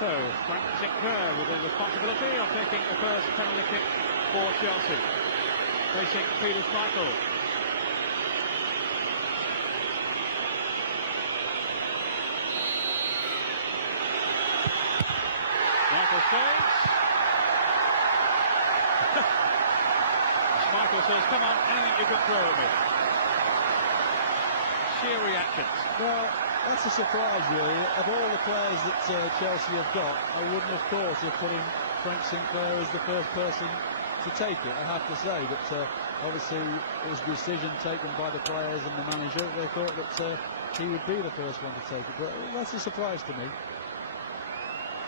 So, Frank Sinclair with the responsibility of taking the first penalty kick for Chelsea. Facing Peter Schmeichel. Schmeichel saves. Schmeichel says, come on, anything you can throw at me. Sheer reactions. Well, that's a surprise, really. Of all the players that Chelsea have got, I wouldn't have thought of putting Frank Sinclair as the first person to take it, I have to say. But obviously, it was a decision taken by the players and the manager. They thought that he would be the first one to take it. But that's a surprise to me.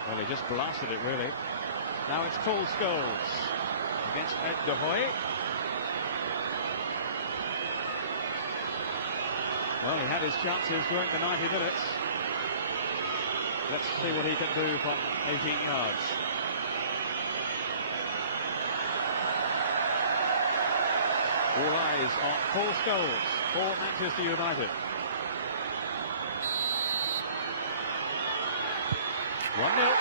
Well, he just blasted it, really. Now it's Paul Scholes against Ed De Hoy. Well, he had his chances during the 90 minutes. Let's see what he can do from 18 yards. All eyes on Paul Scholes for Manchester United. 1-0.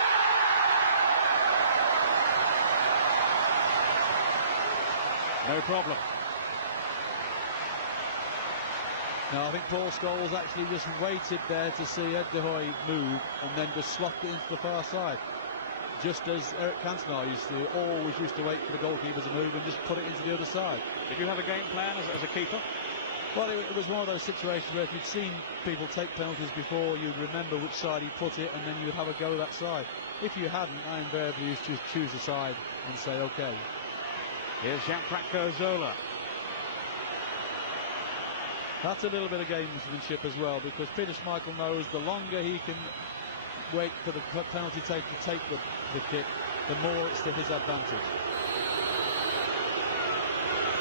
No problem. Now, I think Paul Scholes actually just waited there to see Ed De Hoy move and then just slopped it into the far side. Just as Eric Cantona always used to wait for the goalkeeper to move and just put it into the other side. Did you have a game plan as a keeper? Well, it was one of those situations where if you'd seen people take penalties before, you'd remember which side he put it and then you'd have a go that side. If you hadn't, I invariably used to choose the side and say, OK. Here's Gianfranco Zola. That's a little bit of gamesmanship as well, because Peter Schmeichel knows the longer he can wait for the penalty taker to take the kick, the more it's to his advantage.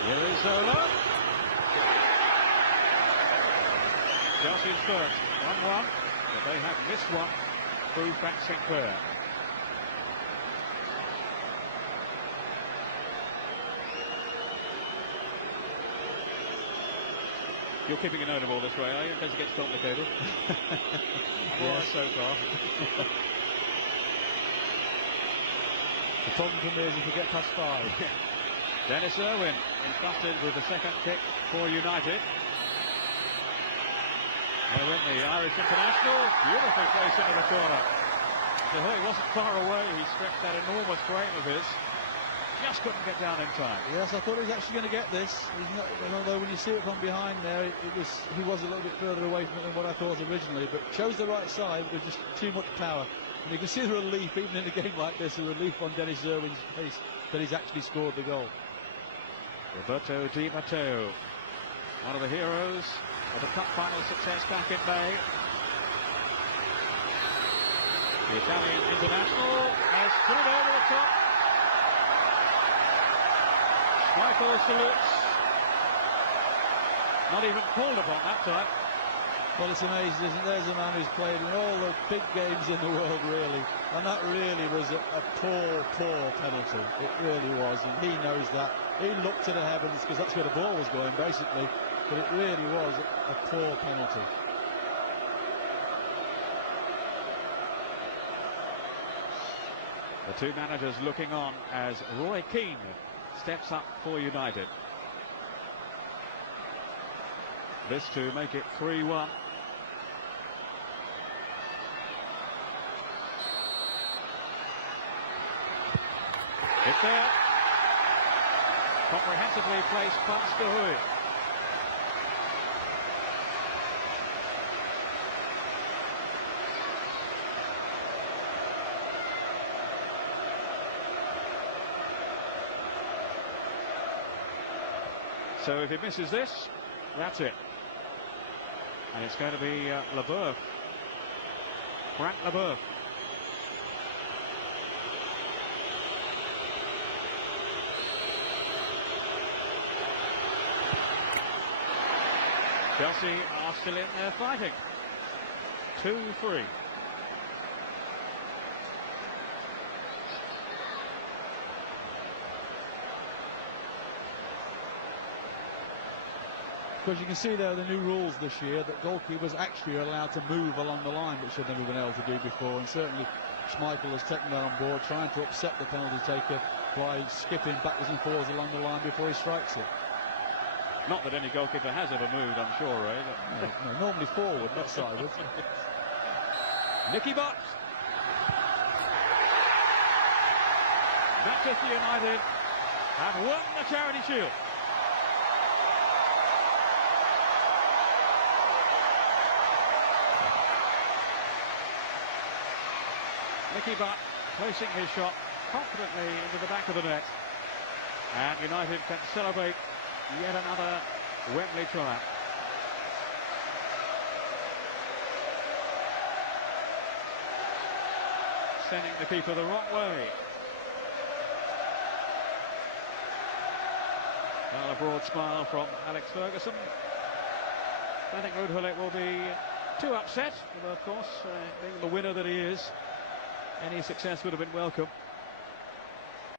Here is Zola. Chelsea's first, 1-1, but they have missed one through Frank Sinclair. You're keeping a note of all this, Ray, are you? In case it gets complicated. Yeah, so far. The problem for me is if we get past 5. Dennis Irwin entrusted with the second kick for United. Irwin, the Irish international, beautiful place into the corner. De Hoy wasn't far away. He stretched that enormous frame of his. Just couldn't get down in time. Yes, I thought he was actually going to get this. Although when you see it from behind there, he was a little bit further away from it than what I thought originally. But chose the right side with just too much power. And you can see the relief, even in a game like this, the relief on Dennis Irwin's face that he's actually scored the goal. Roberto Di Matteo, one of the heroes of the cup final success back in May. The Italian international has put it over the top. Michael salutes. Not even called upon that time. Well, it's amazing, isn't it? There's a man who's played in all the big games in the world, really. And that really was a poor, poor penalty. It really was. And he knows that. He looked to the heavens because that's where the ball was going, basically. But it really was a poor penalty. The two managers looking on as Roy Keane steps up for United. This to make it 3-1. It's there. Comprehensively placed past De Hoy. So if he misses this, that's it. And it's going to be Leboeuf. Frank Leboeuf. Chelsea are still in there fighting. 2-3. Because you can see there are the new rules this year that goalkeepers actually are allowed to move along the line, which they've never been able to do before. And certainly Schmeichel has taken that on board, trying to upset the penalty taker by skipping backwards and forwards along the line before he strikes it. Not that any goalkeeper has ever moved, I'm sure, Ray. No, normally forward, not sideways. Nicky Butt. Manchester United have won the Charity Shield. Nicky Butt placing his shot confidently into the back of the net. And United can celebrate yet another Wembley triumph. Sending the keeper the wrong way. Well, a broad smile from Alex Ferguson. I think Ruud Gullit will be too upset, although of course, being the winner that he is, any success would have been welcome.